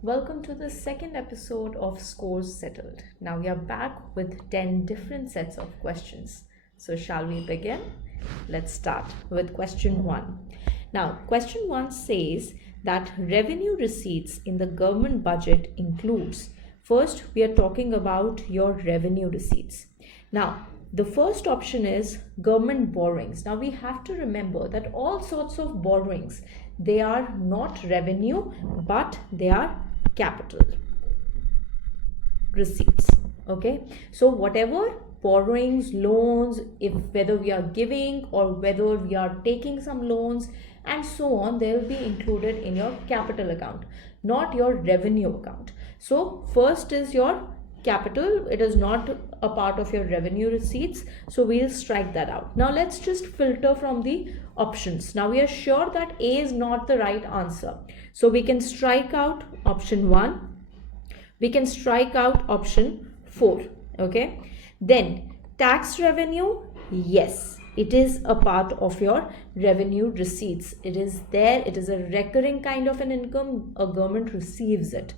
Welcome to the second episode of Scores Settled. Now we are back with 10 different sets of questions. So, shall we begin? Let's start with question 1. Now, question 1 says that revenue receipts in the government budget includes. First, we are talking about your revenue receipts. Now, the first option is government borrowings. Now, we have to remember that all sorts of borrowings, they are not revenue, but they are capital receipts. Okay, so whatever borrowings, loans, if whether we are giving or whether we are taking some loans and so on, they will be included in your capital account, not your revenue account. So first is your capital, it is not a part of your revenue receipts, so we'll strike that out. Now let's just filter from the options. Now we are sure that A is not the right answer, so we can strike out option 1, we can strike out option 4. Okay, then tax revenue, yes, it is a part of your revenue receipts. It is there, it is a recurring kind of an income, a government receives it.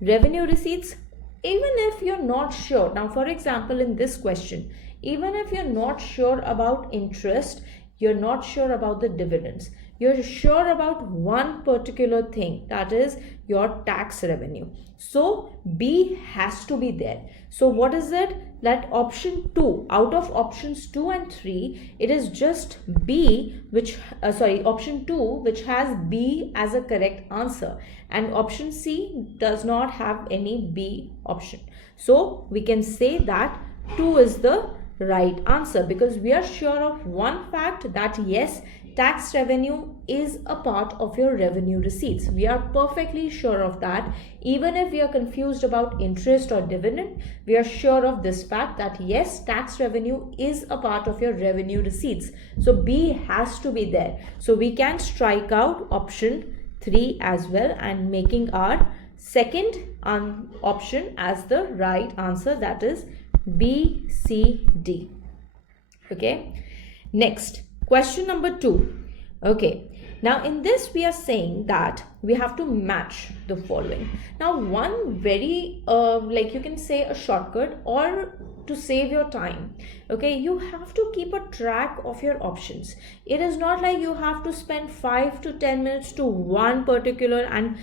Revenue receipts, even if you're not sure, now for example in this question, even if you're not sure about interest, you're not sure about the dividends, you're sure about one particular thing, that is your tax revenue. So B has to be there. So what is it? That option 2, out of options 2 and 3, it is just B which option 2 which has B as a correct answer, and option C does not have any B option. So we can say that 2 is the right answer, because we are sure of one fact, that yes, tax revenue is a part of your revenue receipts. We are perfectly sure of that. Even if we are confused about interest or dividend, we are sure of this fact that yes, tax revenue is a part of your revenue receipts. So B has to be there. So we can strike out option 3 as well, and making our second option as the right answer, that is B, C, D. Okay, next question number 2. Okay, now in this we are saying that we have to match the following. Now one very like you can say a shortcut, or to save your time, okay, you have to keep a track of your options. It is not like you have to spend 5 to 10 minutes to one particular and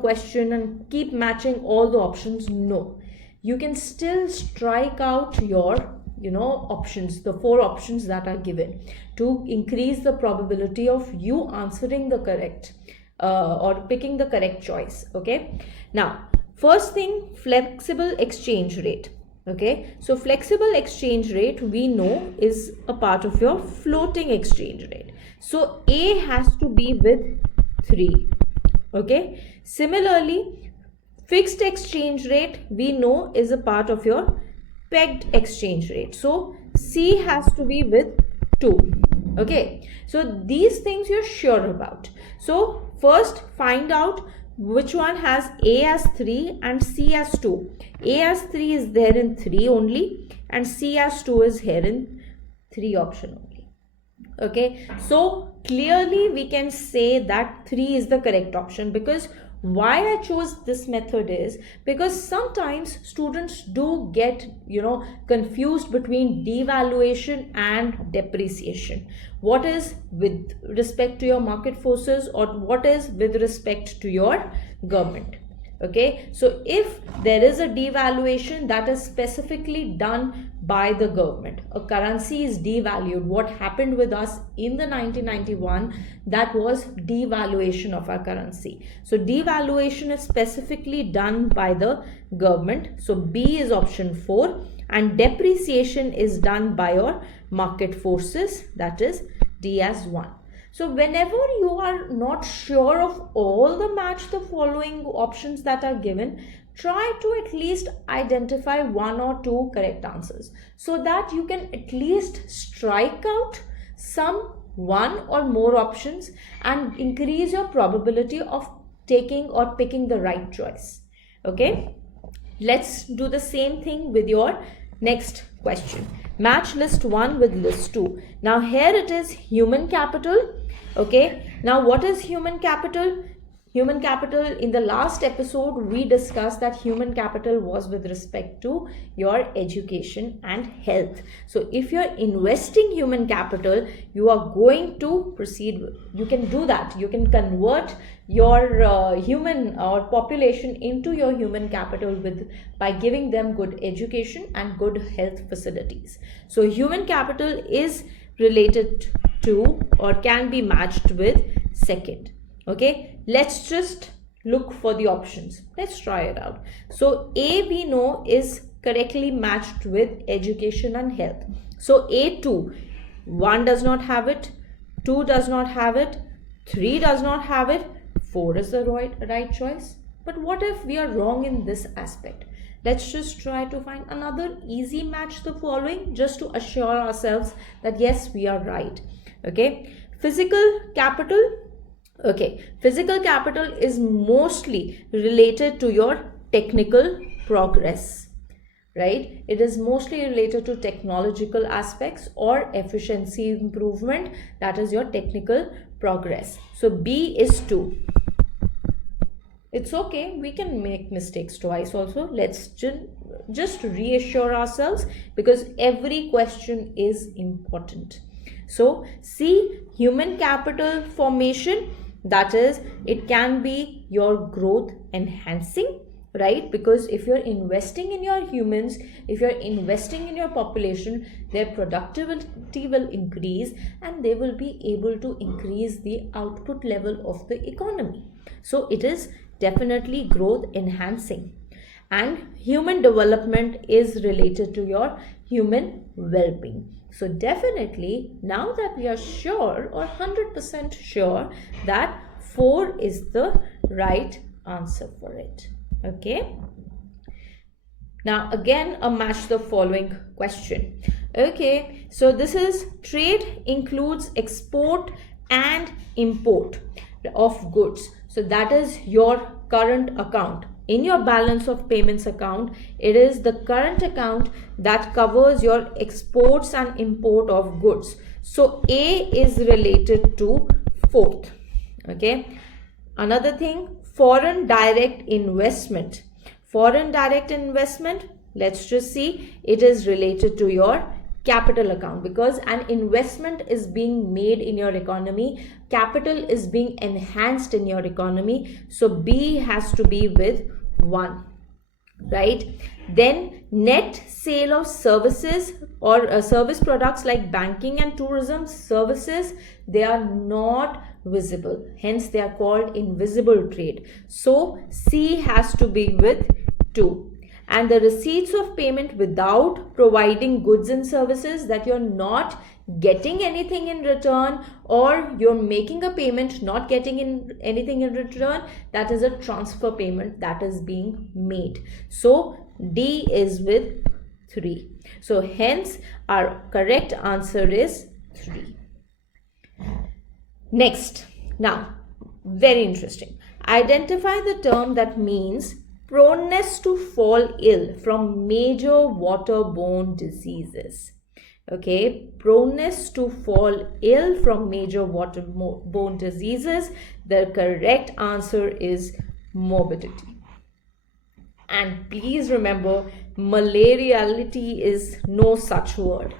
question and keep matching all the options. No, you can still strike out your options, the 4 options that are given, to increase the probability of you answering the correct or picking the correct choice. Okay, now first thing, flexible exchange rate. Okay, so flexible exchange rate we know is a part of your floating exchange rate, so A has to be with 3. Okay, similarly fixed exchange rate we know is a part of your pegged exchange rate, so C has to be with 2. Okay, so these things you're sure about. So first find out which one has A as 3 and C as 2. A as 3 is there in 3 only, and C as 2 is here in 3 option only. Okay, so clearly we can say that 3 is the correct option, because why I chose this method is because sometimes students do get confused between devaluation and depreciation. What is with respect to your market forces, or what is with respect to your government? Okay, so if there is a devaluation, that is specifically done by the government. A currency is devalued. What happened with us in the 1991, that was devaluation of our currency. So devaluation is specifically done by the government. So B is option 4, and depreciation is done by your market forces, that is D as 1. So whenever you are not sure of all the match the following options that are given, try to at least identify 1 or 2 correct answers, so that you can at least strike out some 1 or more options and increase your probability of taking or picking the right choice. Okay, let's do the same thing with your next question. Match list 1 with list 2. Now here it is human capital. Okay, now what is human capital? Human capital, in the last episode, we discussed that human capital was with respect to your education and health. So if you're investing human capital, you are going to proceed. You can do that. You can convert your human or population into your human capital by giving them good education and good health facilities. So human capital is related to or can be matched with second. Okay, let's just look for the options. Let's try it out. So A, we know, is correctly matched with education and health. So A2, 1 does not have it, 2 does not have it, 3 does not have it, 4 is the right choice. But what if we are wrong in this aspect? Let's just try to find another easy match the following, just to assure ourselves that yes, we are right. Okay, physical capital. Okay, physical capital is mostly related to your technical progress, right? It is mostly related to technological aspects or efficiency improvement. That is your technical progress. So B is 2. It's okay, we can make mistakes twice also. Let's just reassure ourselves, because every question is important. So C, human capital formation, that is, it can be your growth enhancing, right? Because if you're investing in your humans, if you're investing in your population, their productivity will increase and they will be able to increase the output level of the economy. So it is definitely growth enhancing. And human development is related to your human well-being. So definitely, now that we are sure or 100% sure that 4 is the right answer for it. Okay. Now again, a match the following question. Okay, so this is trade includes export and import of goods. So that is your current account. In your balance of payments account, it is the current account that covers your exports and import of goods. So A is related to 4th. Okay. Another thing, foreign direct investment. Foreign direct investment, let's just see, it is related to your capital account, because an investment is being made in your economy, capital is being enhanced in your economy. So B has to be with 1, right? Then net sale of services or service products like banking and tourism services, they are not visible, hence they are called invisible trade. So C has to be with 2. And the receipts of payment without providing goods and services, that you're not getting anything in return, or you're making a payment not getting anything in return, that is a transfer payment that is being made. So D is with 3. So hence our correct answer is 3. Next, now very interesting, identify the term that means proneness to fall ill from major waterborne diseases. Okay, proneness to fall ill from major waterborne diseases. The correct answer is morbidity. And please remember, malariality is no such word.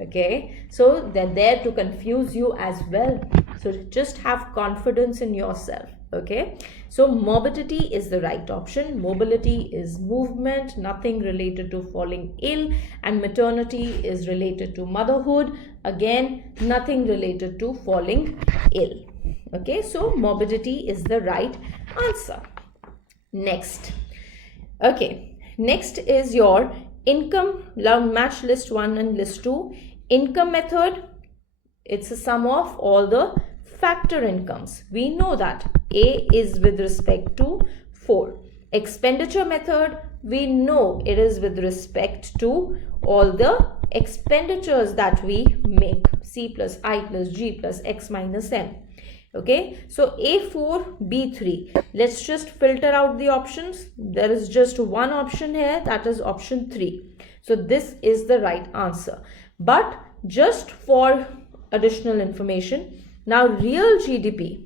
Okay, so they're there to confuse you as well. So just have confidence in yourself. Okay, so morbidity is the right option. Mobility is movement, nothing related to falling ill, and maternity is related to motherhood, again nothing related to falling ill. Okay, so morbidity is the right answer. Next, okay, next is your income. Match list 1 and list 2. Income method, it's a sum of all the factor incomes. We know that A is with respect to 4. Expenditure method, we know it is with respect to all the expenditures that we make, C plus I plus G plus X minus M. Okay, so A4, B3. Let's just filter out the options. There is just one option here, that is option 3. So this is the right answer. But just for additional information, now real GDP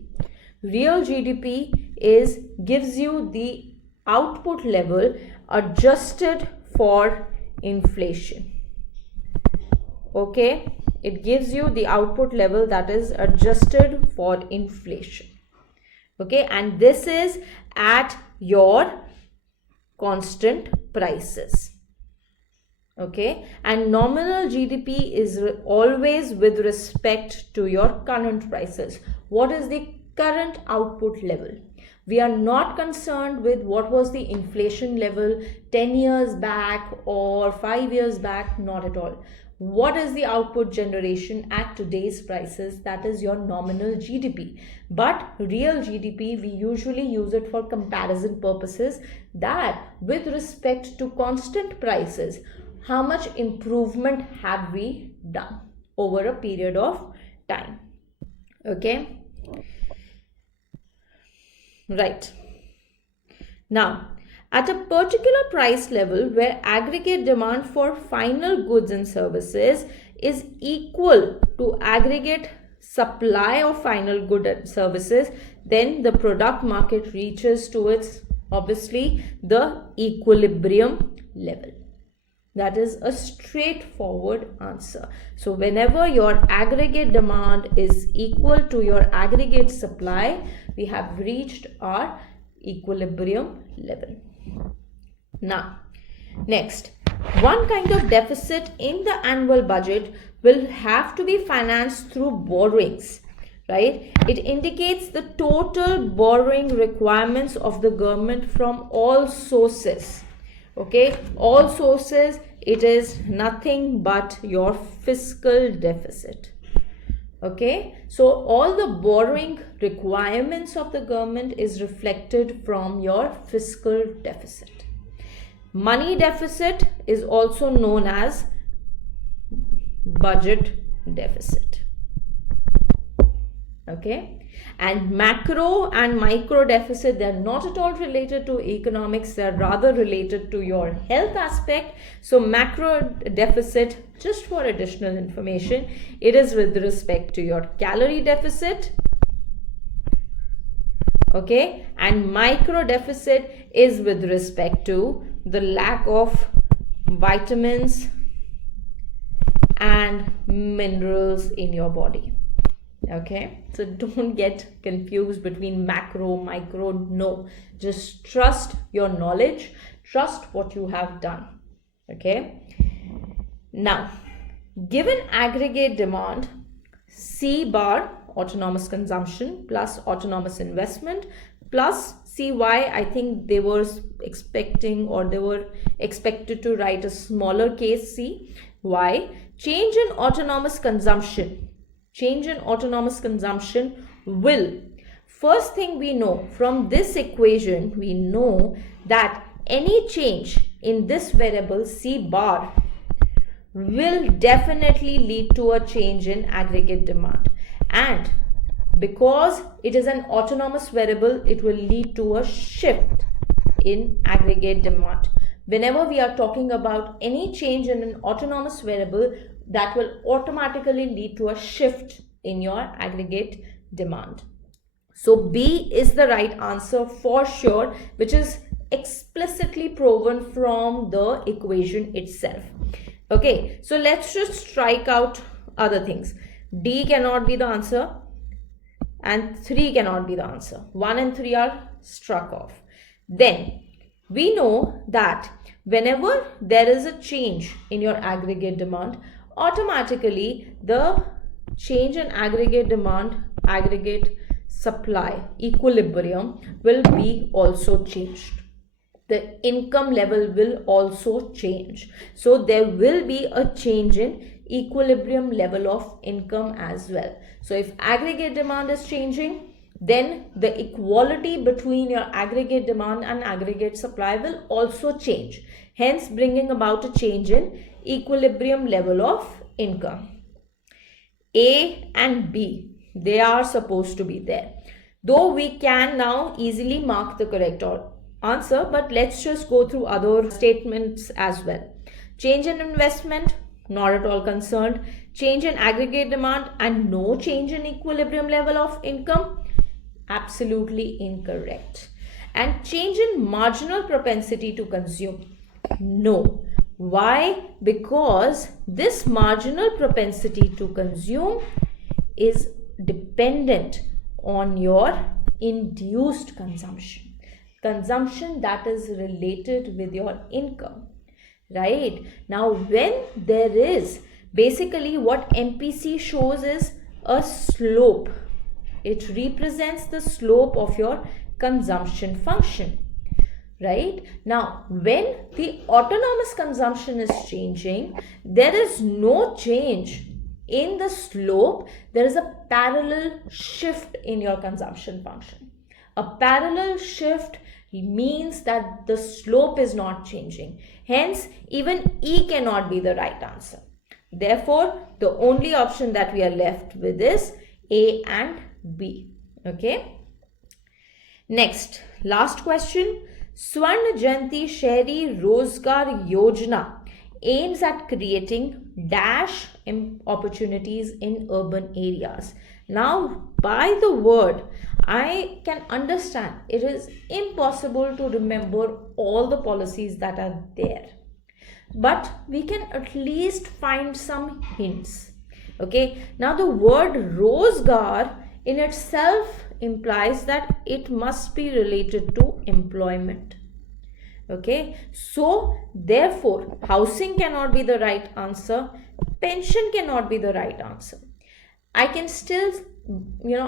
is gives you the output level adjusted for inflation. Okay, it gives you the output level that is adjusted for inflation. Okay, and this is at your constant prices. Okay, and nominal GDP is always with respect to your current prices. What is the current output level? We are not concerned with what was the inflation level 10 years back or 5 years back, not at all. What is the output generation at today's prices? That is your nominal GDP. But real GDP, we usually use it for comparison purposes, that with respect to constant prices, how much improvement have we done over a period of time. Okay, right. Now, at a particular price level where aggregate demand for final goods and services is equal to aggregate supply of final goods and services, then the product market reaches to its, obviously, the equilibrium level. That is a straightforward answer. So whenever your aggregate demand is equal to your aggregate supply, we have reached our equilibrium level. Now, next, one kind of deficit in the annual budget will have to be financed through borrowings, right? It indicates the total borrowing requirements of the government from all sources. Okay, all sources, it is nothing but your fiscal deficit. Okay, so all the borrowing requirements of the government is reflected from your fiscal deficit. Money deficit is also known as budget deficit. Okay, and macro and micro deficit, they're not at all related to economics, they're rather related to your health aspect. So macro deficit, just for additional information, it is with respect to your calorie deficit. Okay, and micro deficit is with respect to the lack of vitamins and minerals in your body. Okay, so don't get confused between macro, micro. No, just trust your knowledge, trust what you have done. Okay, now, given aggregate demand, C bar, autonomous consumption, plus autonomous investment, plus CY, I think they were expecting, or they were expected to write a smaller case C. Why? Change in autonomous consumption. Change in autonomous consumption will, first thing we know from this equation, we know that any change in this variable C bar will definitely lead to a change in aggregate demand. And because it is an autonomous variable, it will lead to a shift in aggregate demand. Whenever we are talking about any change in an autonomous variable, that will automatically lead to a shift in your aggregate demand. So B is the right answer for sure, which is explicitly proven from the equation itself. Okay, so let's just strike out other things. D cannot be the answer and 3 cannot be the answer. 1 and 3 are struck off. Then we know that whenever there is a change in your aggregate demand, automatically the change in aggregate demand, aggregate supply, equilibrium will be also changed. The income level will also change. So there will be a change in equilibrium level of income as well. So if aggregate demand is changing, then the equality between your aggregate demand and aggregate supply will also change, hence bringing about a change in equilibrium level of income. A and B, they are supposed to be there. Though we can now easily mark the correct answer, but let's just go through other statements as well. Change in investment, not at all concerned. Change in aggregate demand and no change in equilibrium level of income. Absolutely incorrect. And change in marginal propensity to consume? No. Why? Because this marginal propensity to consume is dependent on your induced consumption that is related with your income, right? Now when there is, basically what MPC shows is a slope. It represents the slope of your consumption function, right? Now when the autonomous consumption is changing, there is no change in the slope, there is a parallel shift in your consumption function. A parallel shift means that the slope is not changing. Hence, even E cannot be the right answer. Therefore, the only option that we are left with is A and B. Okay. Next, last question. Swarna Jayanti Shahri Rozgar Yojana aims at creating dash opportunities in urban areas. Now, by the word, I can understand it is impossible to remember all the policies that are there, but we can at least find some hints. Okay, now the word Rozgar in itself implies that it must be related to employment. Okay, so therefore housing cannot be the right answer, pension cannot be the right answer. I can still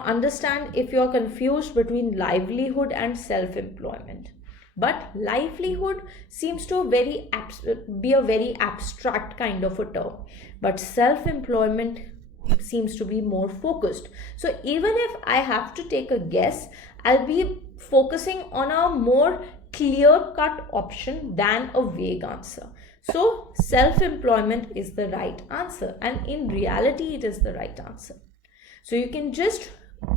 understand if you're confused between livelihood and self-employment, but livelihood seems to be a very abstract kind of a term, but self-employment seems to be more focused. So even if I have to take a guess, I'll be focusing on a more clear-cut option than a vague answer. So self-employment is the right answer, and in reality it is the right answer. So you can just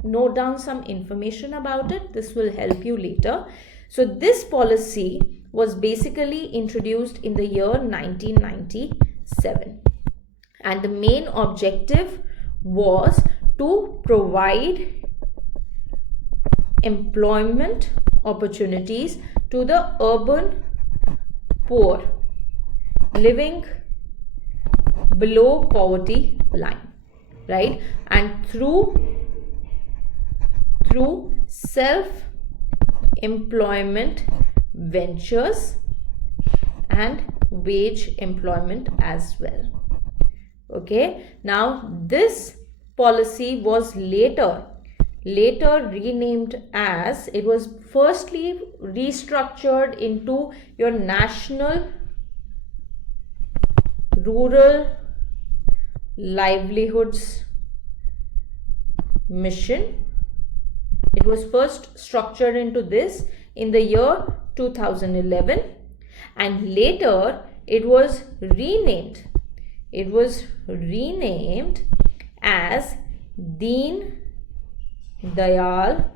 note down some information about it. This will help you later. So this policy was basically introduced in the year 1997, and the main objective was to provide employment opportunities to the urban poor living below poverty line, right? And through self-employment ventures and wage employment as well. Okay, now this policy was later renamed as, it was firstly restructured into your National Rural Livelihoods Mission. It was first structured into this in the year 2011, and later it was renamed as Deen Dayal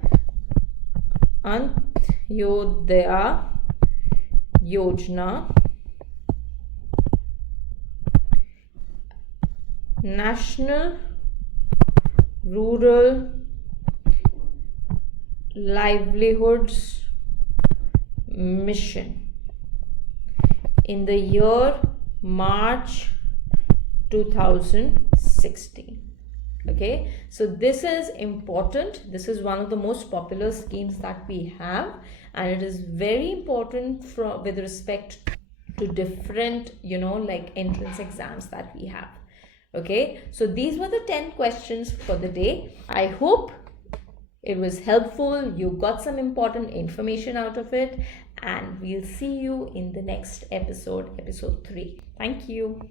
Antyodaya Yojana, National Rural Livelihoods Mission, in the year March 2016. Okay, so this is important. This is one of the most popular schemes that we have, and it is very important with respect to different like entrance exams that we have. Okay, so these were the 10 questions for the day. I hope it was helpful. You got some important information out of it, and we'll see you in the next episode 3. Thank you.